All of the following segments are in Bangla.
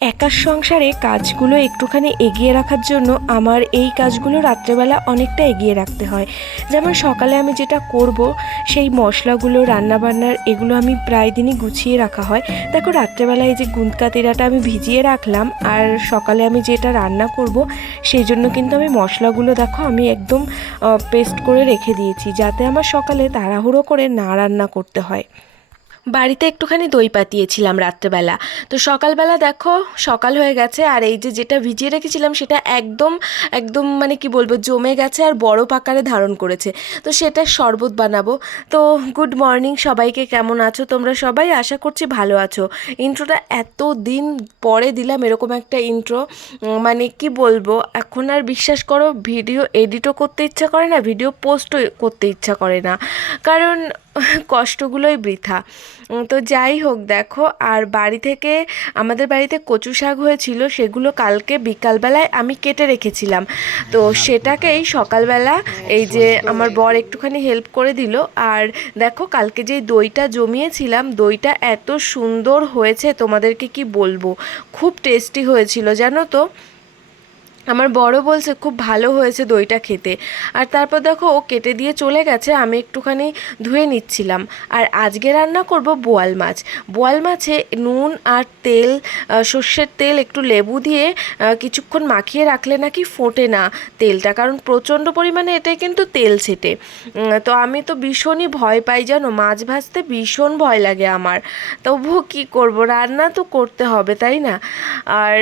একার সংসারে কাজগুলো একটুখানি এগিয়ে রাখার জন্য আমার এই কাজগুলো রাত্রেবেলা অনেকটা এগিয়ে রাখতে হয়। যেমন সকালে আমি যেটা করব সেই মশলাগুলো রান্নাবান্নার এগুলো আমি প্রায় দিনই গুছিয়ে রাখা হয়। দেখো রাত্রেবেলা এই যে গুঁদকাতিরাটা আমি ভিজিয়ে রাখলাম, আর সকালে আমি যেটা রান্না করব সেই জন্য কিন্তু আমি মশলাগুলো দেখো আমি একদম পেস্ট করে রেখে দিয়েছি, যাতে আমার সকালে তাড়াহুড়ো করে না রান্না করতে হয়। বাড়িতে একটুখানি দই পাতিয়েছিলাম রাত্রেবেলা, তো সকালবেলা দেখো সকাল হয়ে গেছে, আর এই যে যেটা ভিজিয়ে রেখেছিলাম সেটা একদম একদম মানে কি বলবো জমে গেছে আর বরফ আকারে ধারণ করেছে। তো সেটা শরবত বানাবো। তো গুড মর্নিং সবাইকে, কেমন আছো তোমরা সবাই? আশা করছি ভালো আছো। ইন্ট্রোটা এত দিন পরে দিলাম, এরকম একটা ইন্ট্রো, মানে কি বলবো, এখন আর বিশ্বাস করো ভিডিও এডিটও করতে ইচ্ছা করে না, ভিডিও পোস্টও করতে ইচ্ছা করে না, কারণ কষ্টগুলোই বৃথা। তো যাই হোক দেখো, আর বাড়ি থেকে আমাদের বাড়িতে কচু শাক হয়েছিল, সেগুলো কালকে বিকালবেলায় আমি কেটে রেখেছিলাম। তো সেটাকেই সকালবেলা এই যে আমার বর একটুখানি হেল্প করে দিল। আর দেখো কালকে যেই দইটা জমিয়েছিলাম, দইটা এত সুন্দর হয়েছে তোমাদেরকে কি বলবো, খুব টেস্টি হয়েছিল জানো তো। আমার বড় বলছে খুব ভালো হয়েছে দইটা খেতে। আর তারপর দেখো ও কেটে দিয়ে চলে গেছে, আমি একটুখানি ধুয়ে নিচ্ছিলাম। আর আজকে রান্না করব বোয়াল মাছ। বোয়াল মাছে নুন আর তেল, সর্ষের তেল, একটু লেবু দিয়ে কিছুক্ষণ মাখিয়ে রাখলে নাকি ফোটে না তেলটা, কারণ প্রচণ্ড পরিমাণে এটাই কিন্তু তেল ছেটে। তো আমি তো ভীষণই ভয় পাই জানো, মাছ ভাজতে ভীষণ ভয় লাগে আমার। তবুও কী করব, রান্না তো করতে হবে তাই না। আর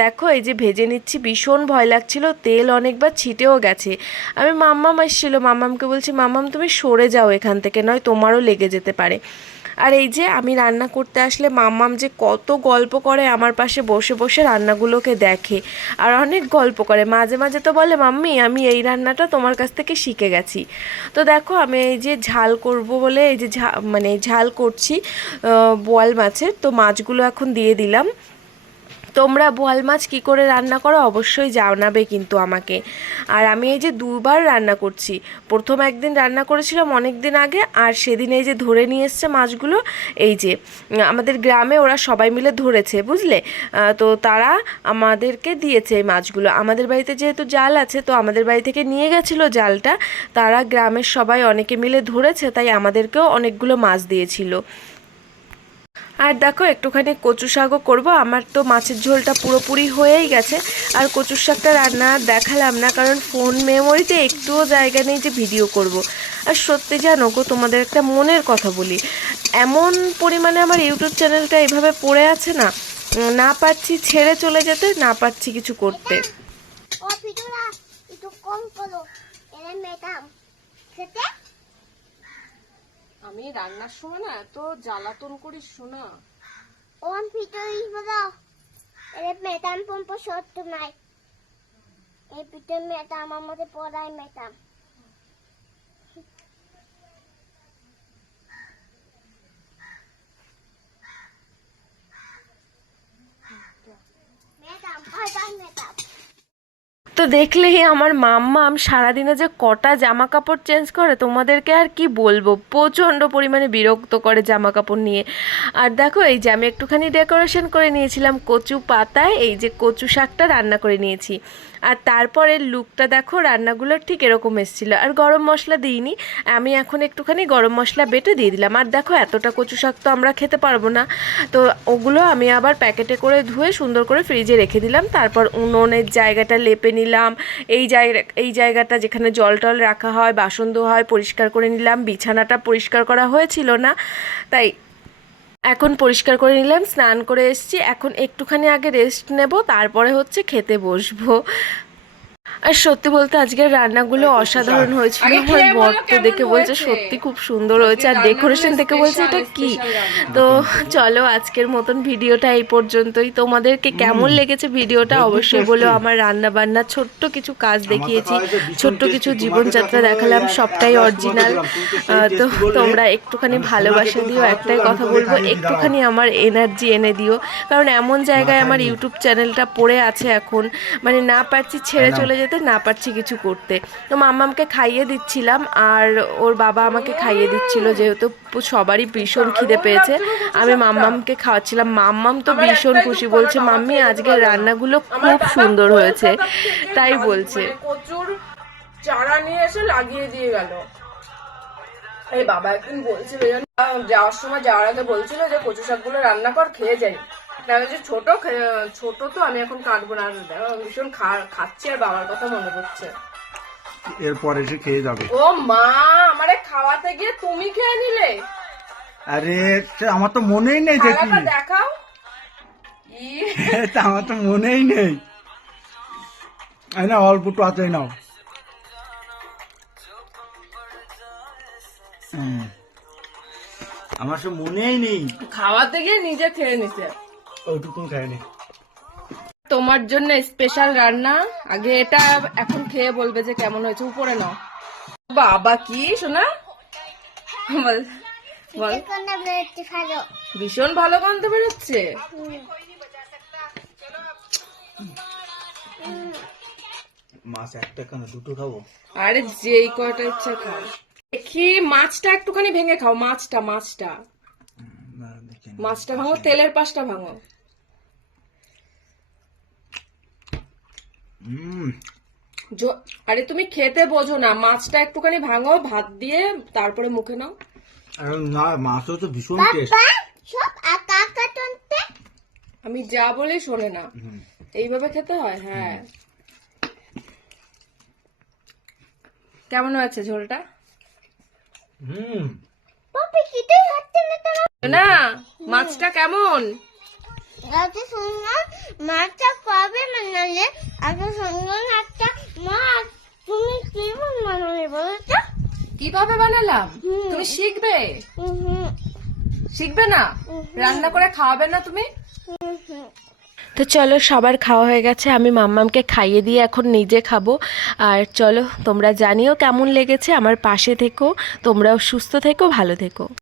দেখো এই যে ভেজে নিচ্ছি, ভীষণ ভয় লাগছিল, তেল অনেকবার ছিটেও গেছে। আমি মাম্মাম এসেছিলো, মাম্মামকে বলছি মাম্মাম তুমি সরে যাও এখান থেকে, নয় তোমারও লেগে যেতে পারে। আর এই যে আমি রান্না করতে আসলে মাম্মাম যে কত গল্প করে, আমার পাশে বসে বসে রান্নাগুলোকে দেখে আর অনেক গল্প করে, মাঝে মাঝে তো বলে মাম্মি আমি এই রান্নাটা তোমার কাছ থেকে শিখে গেছি। তো দেখো আমি এই যে ঝাল করব বলে এই যে মানে ঝাল করছি বোয়াল মাছের, তো মাছগুলো এখন দিয়ে দিলাম। তোমরা বোয়াল মাছ কী করে রান্না করো অবশ্যই জানাবে কিন্তু আমাকে। আর আমি এই যে দুবার রান্না করছি, প্রথম একদিন রান্না করেছিলাম অনেক দিন আগে, আর সেদিন এই যে ধরে নিয়ে এসছে মাছগুলো, এই যে আমাদের গ্রামে ওরা সবাই মিলে ধরেছে বুঝলে। তো তারা আমাদেরকে দিয়েছে এই মাছগুলো, আমাদের বাড়িতে যেহেতু জাল আছে তো আমাদের বাড়ি থেকে নিয়ে গেছিলো জালটা, তারা গ্রামের সবাই অনেকে মিলে ধরেছে, তাই আমাদেরকেও অনেকগুলো মাছ দিয়েছিল। আর দেখো একটুখানি কচু শাকও করবো, আমার তো মাছের ঝোলটা পুরোপুরি হয়েই গেছে। আর কচুর শাকটা রান্না দেখালাম না, কারণ ফোন মেমোরিতে একটুও জায়গা নেই যে ভিডিও করব। আর সত্যি জানো গো, তোমাদের একটা মনের কথা বলি, এমন পরিমাণে আমার ইউটিউব চ্যানেলটা এইভাবে পড়ে আছে না, না পারছি ছেড়ে চলে যেতে, না পারছি কিছু করতে। আমি রান্নার সময় না এত জ্বালাতন করিস শোনা। ওন ভিতরে বলো এর মেটাম পম্প সত্য নাই, এই পিঠে মেটাম আমাদের পড়াই মেটাম। মেটাম পড়াই মেটাম। তো দেখলেই আমার মাম্মাম সারাদিনে যে কটা জামা কাপড় চেঞ্জ করে তোমাদেরকে আর কি বলবো, প্রচণ্ড পরিমাণে বিরক্ত করে জামা কাপড় নিয়ে। আর দেখো এই যে আমি একটুখানি ডেকোরেশন করে নিয়েছিলাম কচু পাতায়, এই যে কচু শাকটা রান্না করে নিয়েছি। আর তারপরে লুকটা দেখো রান্নাগুলোর ঠিক এরকম এসেছিলো। আর গরম মশলা দিইনি, আমি এখন একটুখানি গরম মশলা বেটে দিয়ে দিলাম। আর দেখো এতটা কচু শাক তো আমরা খেতে পারবো না, তো ওগুলো আমি আবার প্যাকেটে করে ধুয়ে সুন্দর করে ফ্রিজে রেখে দিলাম। তারপর উনুনের জায়গাটা লেপে নিলাম, এই জায়গাটা যেখানে জল টল রাখা হয়, বাসন ধোয়া হয়, পরিষ্কার করে নিলাম। বিছানাটা পরিষ্কার করা হয়েছিল না, তাই এখন পরিষ্কার করে নিলাম। স্নান করে এসেছি, এখন একটুখানি আগে রেস্ট নেব, তারপরে হচ্ছে খেতে বসবো। আর সত্যি বলতে আজকের রান্নাগুলো অসাধারণ হয়েছিল। আমার বর তো দেখে বলছে সত্যি খুব সুন্দর হয়েছে, আর ডেকোরেশন দেখে বলছে এটা কি। তো চলো আজকের মতন ভিডিওটা এই পর্যন্তই। তোমাদেরকে কেমন লেগেছে ভিডিওটা অবশ্যই বলো। আমার রান্না বান্না ছোট্ট কিছু কাজ দেখিয়েছি, ছোট্ট কিছু জীবনযাত্রা দেখালাম, সবটাই অরিজিনাল। তো তোমরা একটুখানি ভালোবাসা দিও, একটাই কথা বলবো, একটুখানি আমার এনার্জি এনে দিও, কারণ এমন জায়গায় আমার ইউটিউব চ্যানেলটা পড়ে আছে এখন, মানে না পারছি ছেড়ে চলে যেতে, সাথে না পারছি কিছু করতে। তো মাম্মামকে খাইয়ে দিচ্ছিলাম আর ওর বাবা আমাকে খাইয়ে দিচ্ছিল, যেহেতু সবারই ভীষণ খিদে পেয়েছে। আমি মাম্মামকে খাওয়াচ্ছিলাম। মাম্মাম তো ভীষণ খুশি, বলছে মাম্মি আজকের রান্নাগুলো খুব সুন্দর হয়েছে, তাই বলছে। কচুর চারা নিয়ে এসে লাগিয়ে দিয়ে গেল। এই বাবা একদিন বলছিল, যাওয়ার সময় যাওয়ার আগে বলছিল যে কচু শাকগুলো রান্না কর, খেয়ে যাই। আমি যে ছোট তো আমি এখন কাটবো না, ভীষণ খাচ্ছি আর বাবার কথা মনে পড়ছে। এরপর এসে খেয়ে যাবে। ও মা, আমারে খাওয়াতে গিয়ে তুমি খেয়ে নিলে। আরে আমার তো মনেই নেই দেখি। থালাটা দেখাও। আমার তো মনেই নেই। না অল্প একটু আছে নাও। আমার সব মনেই নেই। খাওয়াতে গিয়ে নিজে খেয়ে নিছে। ওইটুকু খাইনি। তোমার জন্য স্পেশাল রান্না, আগে এটা এখন খেয়ে বলবে যে কেমন হয়েছে। উপরে নাও। বাবা কি শোনা, বল বল। ভীষণ ভালো গন্ধ বেরোচ্ছে। মাছ একটা কেন, দুটো খাবো। আরে যেই কয়টা ইচ্ছা খাও। দেখি মাছটা একটুখানি ভেঙে খাও। মাছটা ভাঙো, তেলের পাশটা ভাঙো। আরে তুমি খেতে বোঝো না, মাছটা একটুখানি ভাঙো ভাত দিয়ে, তারপরে মুখে নাও। না মাছও তো ভীষণ টেস্ট। আমি যা বলি শোনে না, এইভাবে খেতে হয়। হ্যাঁ, কেমন হয়েছে ঝোলটা? না মাছটা কেমন? মাছটা পাবে মানে এত সুন্দর একটা মাছ তুমি কিভাবে বানালে বলো তো? কিভাবে বানালাম? তুমি শিখবে না? রান্না করে খাওয়াবে না তুমি? তো চলো, সবার খাওয়া হয়ে গেছে, আমি মাম্মামকে খাইয়ে দিয়ে এখন নিজে খাবো। আর চলো তোমরা জানিও কেমন লেগেছে, আমার পাশে থেকো, তোমরাও সুস্থ থেকো, ভালো থেকো।